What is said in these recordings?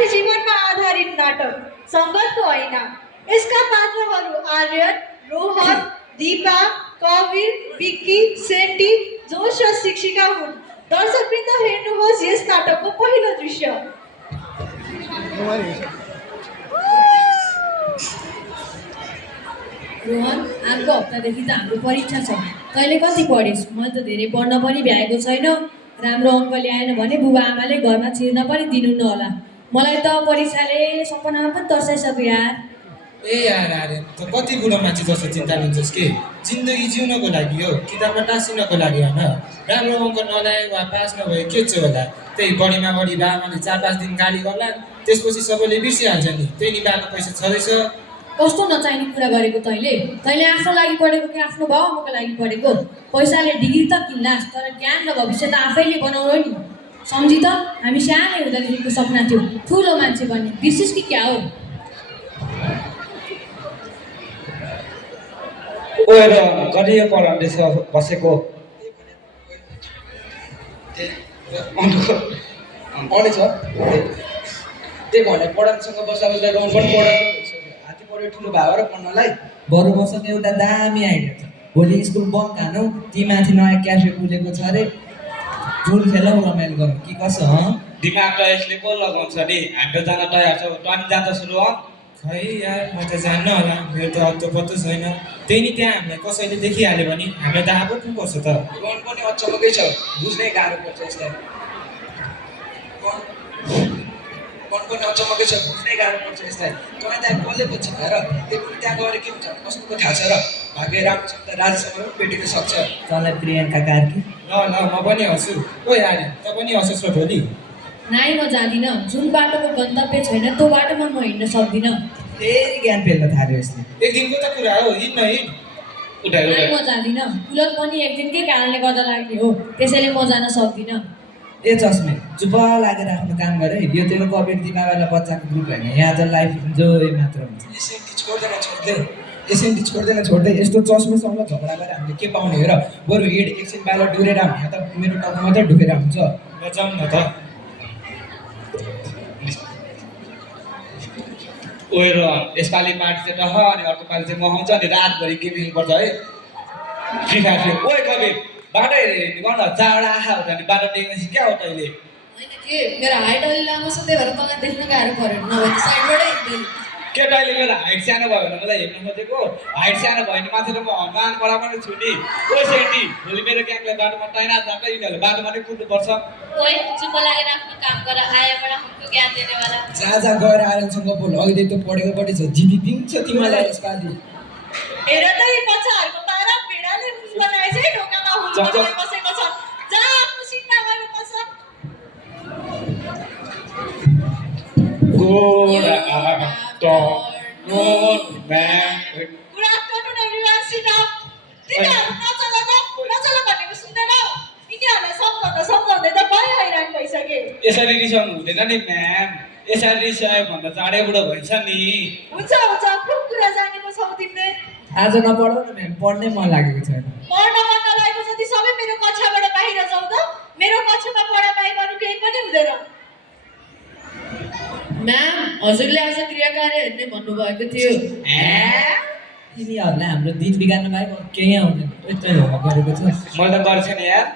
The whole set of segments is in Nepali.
विद्यार्थी जीवनमा आधारित नाटक सङ्गतको ऐना। यसका पात्रहरू आर्यन, रोहन, दीपा, कविर, विक्की, सेन्टी, जोश र शिक्षिका हुन्। दर्शकवृन्द हेर्नुहोस् यस नाटकको पहिलो दृश्य। रोहन, अर्को हप्तादेखि त हाम्रो परीक्षा छ। तैँले कति पढिस्? मैले त धेरै पढ्न पनि भ्याएको छैन। राम्रो अङ्क ल्याएन भने बुबा आमाले घरमा छिर्न पनि दिनुहुन्न होला। मलाई त परीक्षाले सपनामा पनि तर्साइसक्यो यार। ए यार आर्यन, त कति बुढो मान्छे जस्तो चिन्ता लिन्छस् के? जिन्दगी जिउनको लागि हो, किताबमा टाँसिनको लागि होइन। राम्रो अङ्क नल्याए वा पास नभए के चाहिँ होला? त्यही बढीमा बढी बा आमाले 4-5 दिन गाली गर्ला, त्यसपछि सबैले बिर्सिहाल्छ नि। त्यही नि बाको पैसा छँदैछ। कस्तो नचाहिने कुरा गरेको तैँले? तैँले आफ्नो लागि पढेको कि आफ्नो बाउ आमाको लागि पढेको? पैसाले डिग्री त किन्लास्, तर ज्ञान र भविष्य त आफैले बनाउनु नि। सम्झि त, हामी सानै हुँदादेखिको सपना थियो ठुलो मान्छे बन्ने। बिर्सिस् कि क्या हो? ओए र कति यो पढाउँदैछ बसेको? पढ्नेछ त्यही भने पढाउनुसँग बस्दा बस्दा गाउँ पनि पढाउनु हात्ती पढ्यो ठुलो भाव र पढ्नलाई। बरु मसँग एउटा दामी आइडिया छ। भोलि स्कुल बङ्क हानौँ, ती माथि नयाँ क्याफे खुलेको छ अरे, फुल खेलौँ रमाइलो गरौँ कि कसो? दिमाग त यसले पो लगाउँछ नि। हामी त जान तयार छौँ। तँ नि जान्छ सुरु हो? खै यार, म त जान्न होला, मेरो त हत्तो पत्तो छैन। त्यही नि त्यहाँ हामीलाई कसैले देखिहाल्यो भने हामीलाई त आफै पो पर्छ त। गाउँ पनि अचम्मकै छ, बुझ्नै गाह्रो पर्छ यसलाई। गाउँ पनि अचम्मकै छ, बुझ्नै गाह्रो पर्छ यसलाई। तँलाई त्यहाँ कसले बुझ्छ र? त्यो पनि त्यहाँ गएर के हुन्छ कस्तो थाहा छ र? भाग्य राम्रो छ त राजेसँग पनि भेटिन सक्छ। तँलाई प्रियङ्का कार्की? ल ल, म पनि हँसु। ओ आर्यन, त पनि हँसोस् र भोलि? नाइ, म जाँदिनँ। जुन बाटोको गन्तव्य छैन त्यो बाटोमा म हिँड्न सक्दिनँ। फेरि ज्ञान फेल्न थाल्यो यसले। एक दिनको त कुरा हो, हिँड न हिँड। नाइ, म जाँदिनँ। कुलत पनि एक दिनकै कारणले गर्दा लाग्ने हो, त्यसैले म जान सक्दिनँ। ए चस्मे, चुप लागेर आफ्नो काम गर है। यो तेरो कविर दिमागवाला बच्चाको ग्रुप होइन, यहाँ त लाइफ इन्जोय मात्र हुन्छ। एसएनटी छोड्दैन छोड्दै यस्तो चस्मेसँग झगडा गरेर हामीले के पाउने हो र? बरु हिँड एकछिन बाहिर डुरेर आउँ, यहाँ त मेरो टाउको मात्रै ढुकेर हुन्छ। ल जाउँ न त। ओए र यसपालि पार्टी चाहिँ टह अनि अर्को पालि चाहिँ महाउँछ अनि रातभरि गेमिङ पर्छ है। फ्री फायर खेल। ओए कविर, बाटो हेर्ने गर्न चाडा आहा हो नि। बाटो टेक्नेपछि क्या हो तैँले? होइन के, मेरो हाइट अलि लामो छ, त्यही भएर तँलाई देख्न गाह्रो पऱ्यो। नभए त साइडबाटै हिँड्दैन। के तैँले मेरो हाइट सानो भयो भने मलाई हेर्न खोजेको? हाइट सानो भयो भने माथि त म हनुमान बराबर छु नि। ओ सेन्टी, भोलि मेरो ग्याङलाई बाटोमा तैनात राख्दा यिनीहरूले बाटोमा नै कुद्नुपर्छ। ओए चुप लागेर आफ्नो काम गर, आएबाट हमको ज्ञान देनेवाला। जा गएर आर्यनसँग बोल, अहिले त पढेको पढी छ, जितिदिन्छ तिमीलाई यसपालि। हेर त यी बच्चाहरूको पारा भेडाले हुल बनाएछ है, ढोकामा हुल बनाएर बसेको छ। जा आफ्नो सिटमा गएर बस। Good afternoon, ma'am. Good afternoon everyone, sit down. तिनीहरू नचल भनेको सुन्दैनौ? यिनीहरूलाई सम्झाउँदै त भयो, हैरान भइसके। यसरी रिसाउनु हुँदैन नि म्याम। यसरी रिसायो भन्दा चाँडै बुढो भइन्छ नि। हुन्छ खुब कुरा जानेको छौ तिमीले। आज नपढाउ न म्याम, पढ्नै मन लागेको छैन। पढ्न मन नलागेको जति सबै मेरो कक्षाबाट बाहिर जाऊ त। मेरो कक्षामा पढा बाहेक अरू केही पनि हुँदैन। म्याम, हजुरले आज क्रिया कार्य हेर्ने भन्नुभएको थियो। तिमीहरूलाई हाम्रो दिन बिगार्न बाहेक अरू केही आउँदैन। यस्तै हो गरेको छ। मैले त गर्छ नि यार।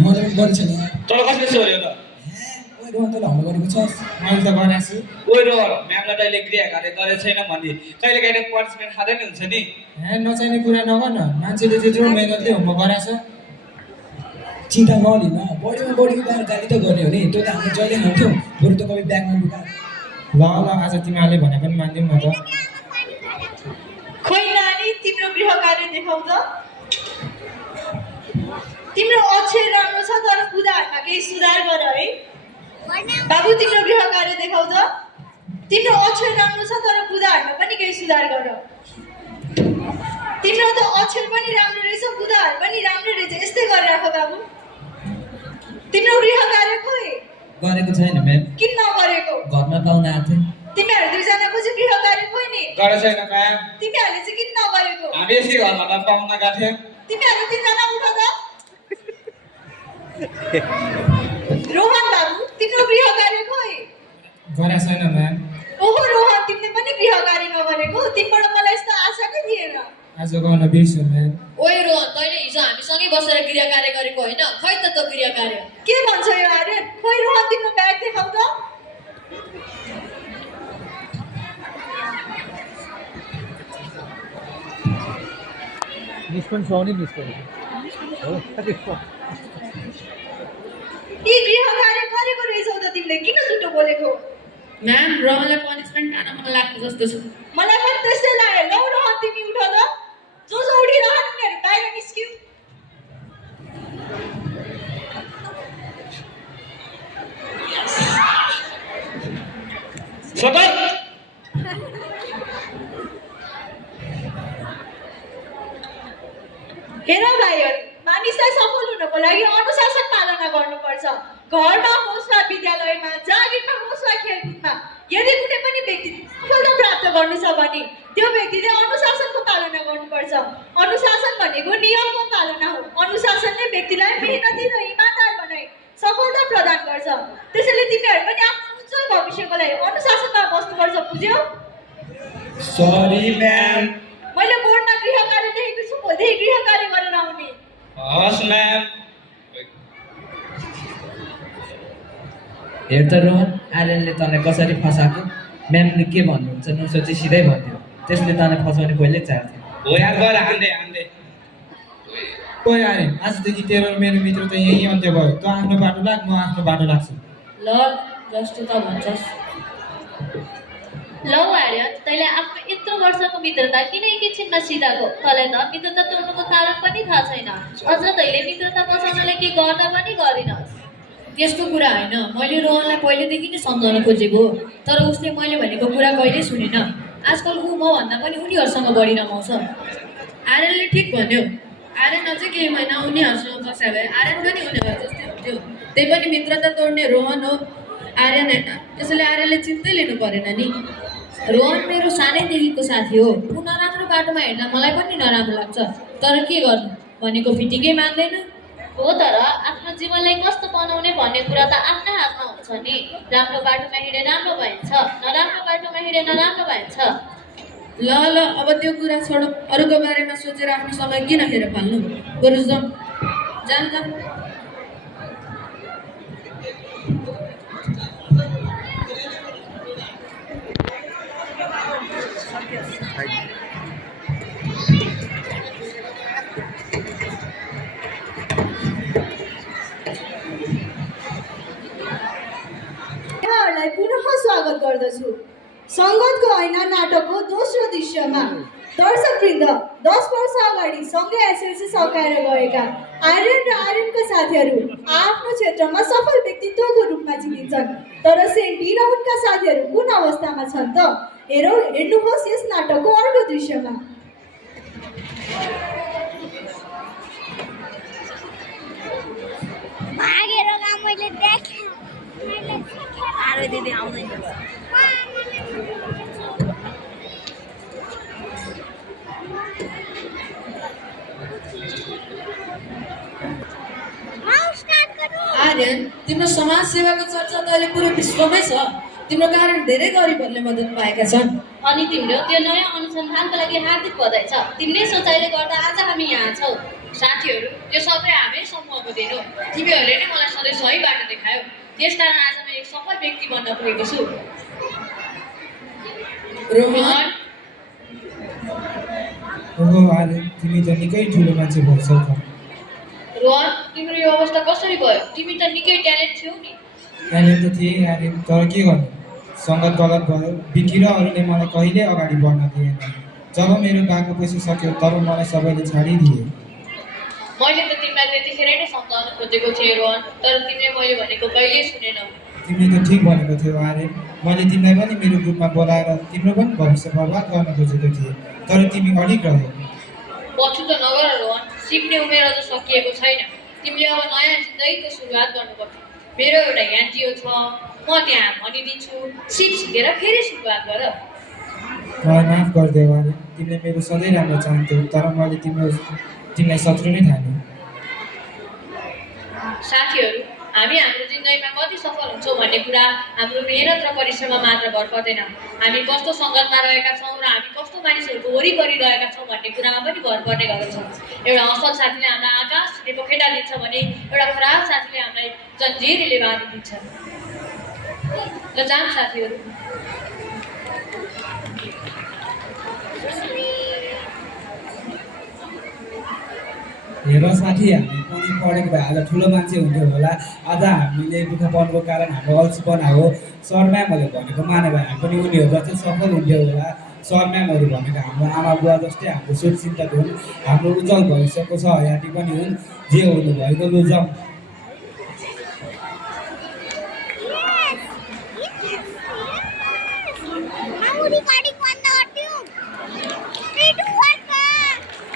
मैले पनि गरेको छैन। तँ कसले सोध्यो त? ओए रोहन, तँले हाम्रो गरेको छस्? मैले त बनाएको छु। ओए रो म्यामलाई तैँले क्रिया कार्य गरेको छैन भने कहिले कहिले पनिसमेन्ट खाँदै नि हुन्छ नि। नचाहिने कुरा नगर न, मान्छेले त्यत्रो मेहनतले होमवर्क गराएको छ। चिन्ता नलिन, बढीमा बढीको बार गाली त गर्ने हो नि। त्यो त हामीले जहिले खान्थ्यौँ, बरु त कवि ब्यागमा लुगा। ल आज तिमीहरूले भने पनि मान्दिउँ न त। खोइ नानी, तिम्रो गृह कार्य देखाउ त। तिम्रो अक्षर राम्रो छ तर कुदाहरूमा केही सुधार गर है। बाबु, तिम्रो गृह कार्य देखाउ त। तिम्रो अक्षर राम्रो छ तर कुदाहरूमा पनि केही सुधार गर। तिम्रो त अक्षर पनि राम्रो रहेछ, कुदाहरू पनि राम्रो रहेछ, यस्तै गरिराख बाबु। तिम्रो गृह कार्य खोइ? गरेको छैन म्याम। किन नगरेको? घरमा पाहुना आएको थियो। तिमीहरू दुईजनाको चाहिँ गृह कार्य खोइ नि? गरेको छैन म्याम। तिमीहरूले चाहिँ किन नगरेको? हामी यसै घरमा त पाहुना गएको थियौँ। तिमीहरू तिनजना उठ त। रोहन बाबु, तिम्रो गृह कार्य गरा छैन म्याम। ओहो रोहन, तिमीले पनि गृह कार्य नगरेको? तिमीबाट मलाई यस्तो आशा नै थिएन। आज गर्न बिर्स्यो म्याम। ओए रोहन, तैँले हिजो हामीसँगै बसेर गृह कार्य गरेको होइन? खै त त्यो गृह कार्य? के भन्छ यो आर्यन? खोइ रोहन, तिम्रो ब्याग देखाउ त। यी गृह कार्य गरेको रहेछौ त तिमीले, किन झुटो बोलेको? म्याम, रोहनलाई पनिसमेन्ट खान मन लाग्छ जस्तो छ। मलाई पनि त्यस्तै लाग्यो। लौ रोहन, तिमी उठ ल। जो जो उठिरहनु उनीहरू बाहिर निस्क्यौ। स्वतः हेर भाइहरू, मानिसलाई सफल हुनको लागि अनुशासन पालना गर्नुपर्छ। घरमा होस् वा विद्यालयमा, जागिरमा होस् वा खेलकुदमा, यदि कुनै पनि व्यक्ति सफलता प्राप्त गर्नु छ भने त्यो व्यक्तिले अनुशासनको पालना गर्नुपर्छ। अनुशासन भनेको नियमको पालना हो। अनुशासनले व्यक्तिलाई मेहनती र इमानदार बनाई सफलता प्रदान गर्छ। त्यसैले तिमीहरू पनि आफ्नो उज्जवल भविष्यको लागि अनुशासनमा बस्नुपर्छ, बुझ्यौ? Sorry ma'am. मैले बोर्डमा गृह कार्य लेखेको छु, भोलि गृह कार्य गरेर आउने। हस् म्याम। हेर त रोहन, आर्यनले तँलाई कसरी फसाएको? म्यामले के भन्नुहुन्छ नसोची सिधै भनिदियो। त्यसले तँलाई फसाउने पहिल्यै चाहन्थ्यो। हो यार, गर हान्दै। ओए आर्यन, आजदेखि तेरो र मेरो मित्रता यही अन्त्य भयो। तँ आफ्नो बाटो लाग, म आफ्नो बाटो लाग्छु। ल, जस्तो त भन्छस्। लौ आर्यन, तैँले आफ्नो यत्रो वर्षको मित्रता किन एकैछिनमा सिधाको? तँलाई त मित्रता तोड्नुको कारण पनि थाहा छैन। अझ तैँले मित्रता बचाउनलाई के गर्न पनि गरिनस्। त्यस्तो कुरा होइन, मैले रोहनलाई पहिलेदेखि नै सम्झाउन खोजेको, तर उसले मैले भनेको कुरा कहिल्यै सुनेन। आजकल ऊ मभन्दा पनि उनीहरूसँग बढी रमाउँछ। आर्यनले ठिक भन्यो। आर्यन अझै केही महिना उनीहरूसँग बस्यो भए आर्यन पनि उनीहरू जस्तै हुन्थ्यो। त्यही पनि मित्रता तोड्ने रोहन हो, आर्यन होइन। त्यसैले आर्यनले चिन्तै लिनु परेन नि। रोहन मेरो सानैदेखिको साथी हो। ऊ नराम्रो बाटोमा हिँड्दा मलाई पनि नराम्रो लाग्छ, तर के गर्नु, भनेको फिटिकै मान्दैन। हो, तर आफ्नो जीवनलाई कस्तो बनाउने भन्ने कुरा त आफ्नै हातमा हुन्छ नि। राम्रो बाटोमा हिँडे राम्रो भइन्छ, नराम्रो बाटोमा हिँडे नराम्रो भइन्छ। ल, अब त्यो कुरा छोडौँ। अरूको बारेमा सोचेर आफ्नो समय किन खेर फाल्नु? बरु जाउँ, जान त। यहाँहरूलाई पुनः स्वागत गर्दछु। सङ्गतको ऐना नाटकको दोस्रो दृश्यमा दर्शकवृन्द, 10 वर्ष अगाडि सँगै एसएलसी सकाएर गएका आर्यन र आर्यनका साथीहरू आफ्नो क्षेत्रमा सफल व्यक्तित्वको रूपमा चिनिन्छन्। तर सेन्टी र उनका साथीहरू कुन अवस्थामा छन् त? हेर्नुहोस् यस नाटकको अर्को दृश्यमा। भागेर गएको मैले देखेँ। आरो दिदी आउँदैन। आर्यन, तिम्रो समाज सेवाको चर्चा त अहिले पुरै विश्वमै छ। तिम्रो कारण धेरै गरिबहरूले मद्दत पाएका छन्। अनि तिम्रो त्यो नयाँ अनुसन्धानको लागि हार्दिक बधाई छ। तिम्रै सोचाइले गर्दा आज हामी यहाँ छौँ। साथीहरू, यो सबै हाम्रै समूहको देन हो। तिमीहरूले नै मलाई सधैँ सही बाटो देखायौ। त्यसकारण आज म एक सफल व्यक्ति बन्न पुगेको छु। रोहन, ओहो आर्यन, तिमी त निकै ठुलो मान्छे भन्छौ त। रोहन, तिम्रो यो अवस्था कसरी भयो? तिमी त निकै ट्यालेन्ट थियौ नि। ट्यालेन्ट त थिएँ आर्यन, तर के गर्नु, सङ्गत गलत भयो। विकी र अरूले मलाई कहिल्यै अगाडि बढ्न दिएन। जब मेरो बाको पैसा सक्यो तब मलाई सबैले छाडिदिए। मैले त तिमीलाई त्यतिखेरै नै सम्झाउन खोजेको थिएँ रोहन, तर तिमीले मैले भनेको कहिल्यै सुनेनौ। तिमीले त ठिक भनेको थियौ आर्यन। मैले तिमीलाई पनि मेरो ग्रुपमा बोलाएर तिम्रो पनि भविष्य बर्बाद गर्न खोजेको थिएँ, तर तिमी अडिग रह्यौ। पछि त नगर रोहन, सिक्ने उमेर अझ सकिएको छैन। तिमीले अब नयाँ जिन्दगीको सुरुवात गर्नुपर्छ। मेरो एउटा एनजिओ छ, म त्यहाँ भनिदिन्छु। सिप सिकेर फेरि सुरुवात गर। मलाई माफ गरिदेऊ आर्यन, तिमीले मेरो सधैँ राम्रो चाहन्थ्यौ, तर मैले तिमीलाई शत्रु नै ठाने। साथीहरू, हामी हाम्रो जिन्दगीमा कति सफल हुन्छौँ भन्ने कुरा हाम्रो मेहनत र परिश्रममा मात्र भर पर्दैन, हामी कस्तो सङ्गतमा रहेका छौँ र हामी कस्तो मानिसहरूको वरिपरि रहेका छौँ भन्ने कुरामा पनि भर पर्ने गर्दछ। एउटा असल साथीले हामीलाई आकाश छुने पखेटा दिन्छ भने एउटा खराब साथीले हामीलाई जन्जिरले बाँधिदिन्छ। ल जाम साथीहरू। हेर साथी, हामी पनि पढेको भए आज ठुलो मान्छे हुन्थ्यो होला। आज हामीले दुःख पर्नुको कारण हाम्रो अल्छीपना हो। सर म्यामहरूले भनेको माने भए हामी पनि उनीहरू जस्तै सफल हुन्थ्यो होला। सर म्यामहरू भनेको हाम्रो आमा बुवा जस्तै हाम्रो शुभचिन्तक हुन्, हाम्रो उज्जवल भविष्यको सहयात्री पनि हुन्। जे हुनुभएको लुजाउँ।